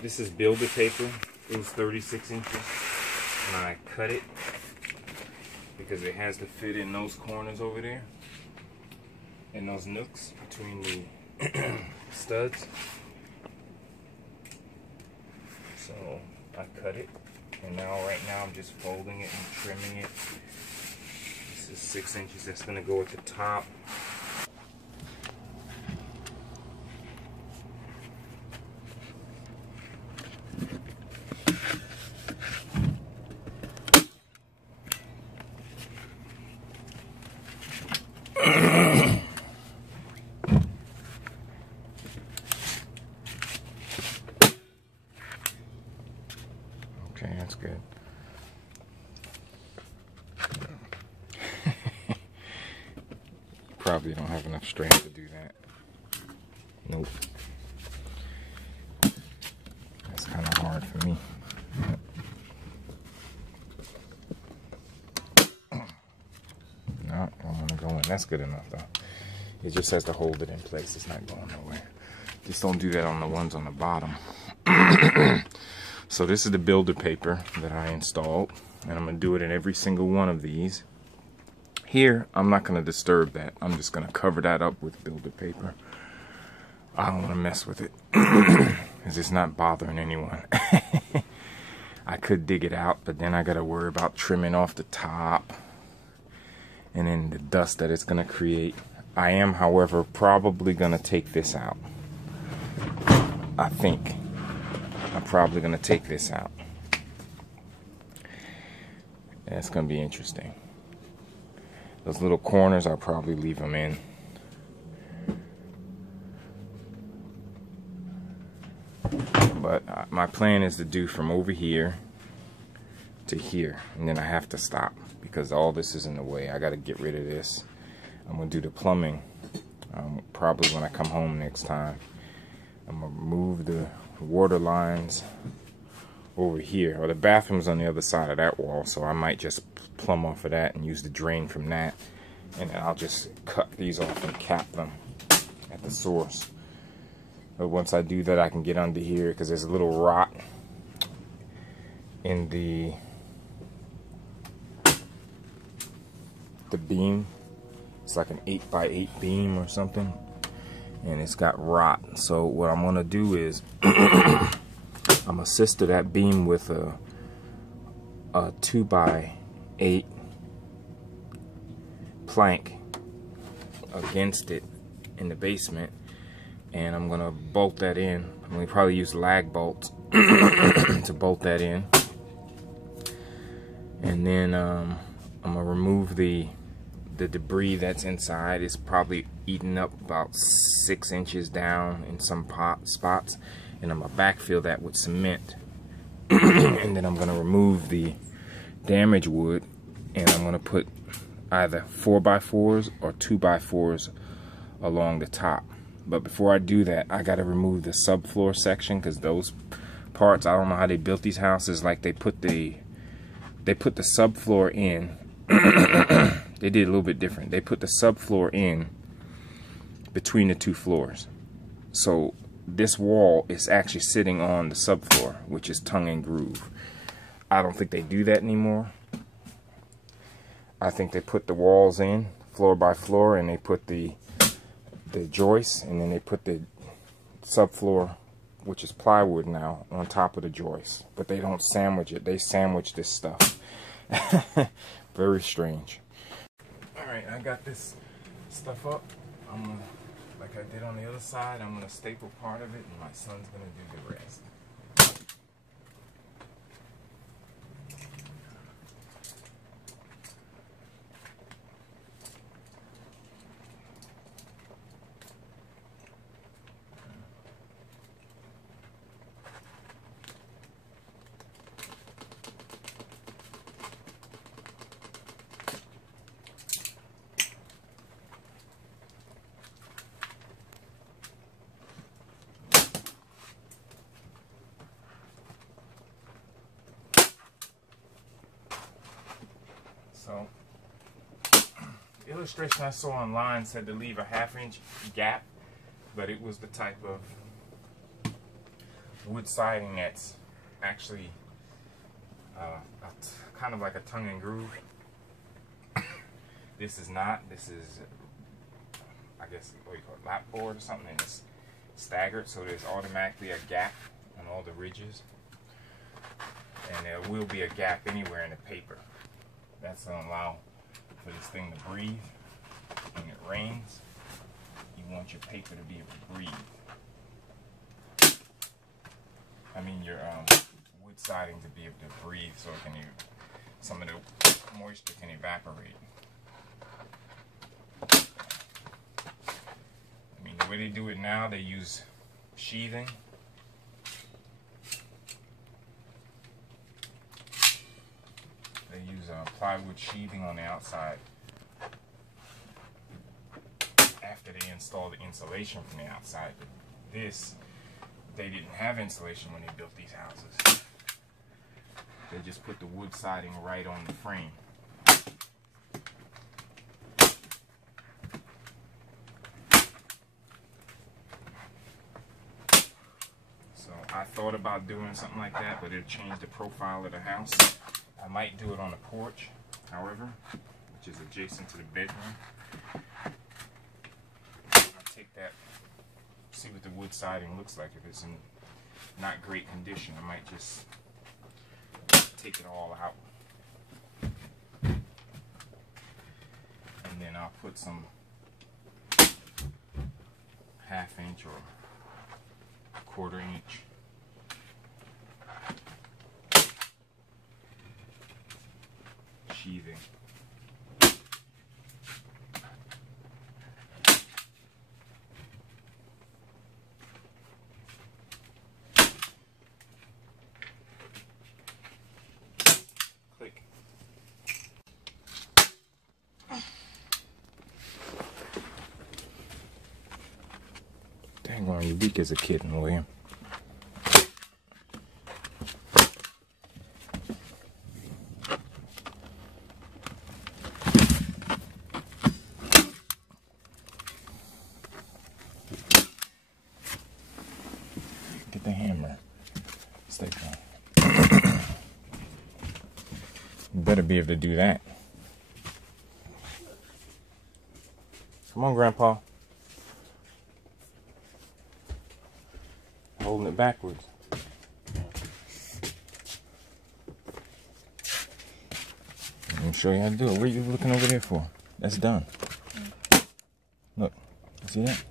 This is builder paper. It was 36 inches. And I cut it because it has to fit in those corners over there. And those nooks between the studs. So I cut it. And right now I'm just folding it and trimming it. This is 6 inches. That's going to go at the top. Okay, that's good. Probably don't have enough strength to do that. Nope. That's kind of hard for me. No, I want to go in. That's good enough though. It just has to hold it in place. It's not going nowhere. Just don't do that on the ones on the bottom. So this is the builder paper that I installed, and I'm going to do it in every single one of these. Here, I'm not going to disturb that. I'm just going to cover that up with builder paper. I don't want to mess with it, because it's not bothering anyone. I could dig it out, but then I got to worry about trimming off the top, and then the dust that it's going to create. I am, however, probably going to take this out. I think. I'm probably going to take this out. That's going to be interesting. Those little corners, I'll probably leave them in. But my plan is to do from over here to here. And then I have to stop because all this is in the way. I got to get rid of this. I'm going to do the plumbing probably when I come home next time. I'm going to move the water lines over here, or the bathroom's on the other side of that wall, so I might just plumb off of that and use the drain from that, and then I'll just cut these off and cap them at the source. But once I do that, I can get under here because there's a little rot in the beam. It's like an 8x8 beam or something, and it's got rot. So what I'm gonna do is I'm assist to that beam with a 2x8 plank against it in the basement, and I'm gonna bolt that in. I'm gonna probably use lag bolts to bolt that in, and then I'm gonna remove the debris that's inside. It's probably eaten up about 6 inches down in some spots, and I'm gonna backfill that with cement. And then I'm gonna remove the damaged wood, and I'm gonna put either 4x4s or 2x4s along the top. But before I do that, I gotta remove the subfloor section, because those parts, I don't know how they built these houses. Like they put the subfloor in. They did a little bit different. They put the subfloor in between the two floors. So this wall is actually sitting on the subfloor, which is tongue and groove. I don't think they do that anymore. I think they put the walls in floor by floor, and they put the joists, and then they put the subfloor, which is plywood now, on top of the joists. But they don't sandwich it. They sandwich this stuff. Very strange. Alright, I got this stuff up. I'm gonna, like I did on the other side, I'm gonna staple part of it, and my son's gonna do the rest. So, the illustration I saw online said to leave a 1/2 inch gap, but it was the type of wood siding that's actually kind of like a tongue and groove. This is not. This is, I guess, what do you call it, lap board or something, and it's staggered, so there's automatically a gap on all the ridges, and there will be a gap anywhere in the paper. That's to allow for this thing to breathe. When it rains, you want your paper to be able to breathe. I mean your wood siding to be able to breathe, so it can, some of the moisture can evaporate. I mean, the way they do it now, they use sheathing. They use plywood sheathing on the outside after they install the insulation from the outside. This, they didn't have insulation when they built these houses. They just put the wood siding right on the frame. So I thought about doing something like that, but it'd change the profile of the house. I might do it on the porch, however, which is adjacent to the bedroom. I'll take that, see what the wood siding looks like. If it's in not great condition, I might just take it all out. And then I'll put some 1/2 inch or 1/4 inch sheathing. Click. Dang on, you're weak as a kitten, William. Get the hammer. Stay calm. You better be able to do that. Come on, Grandpa. Holding it backwards. Let me show you how to do it. What are you looking over there for? That's done. Look. You see that?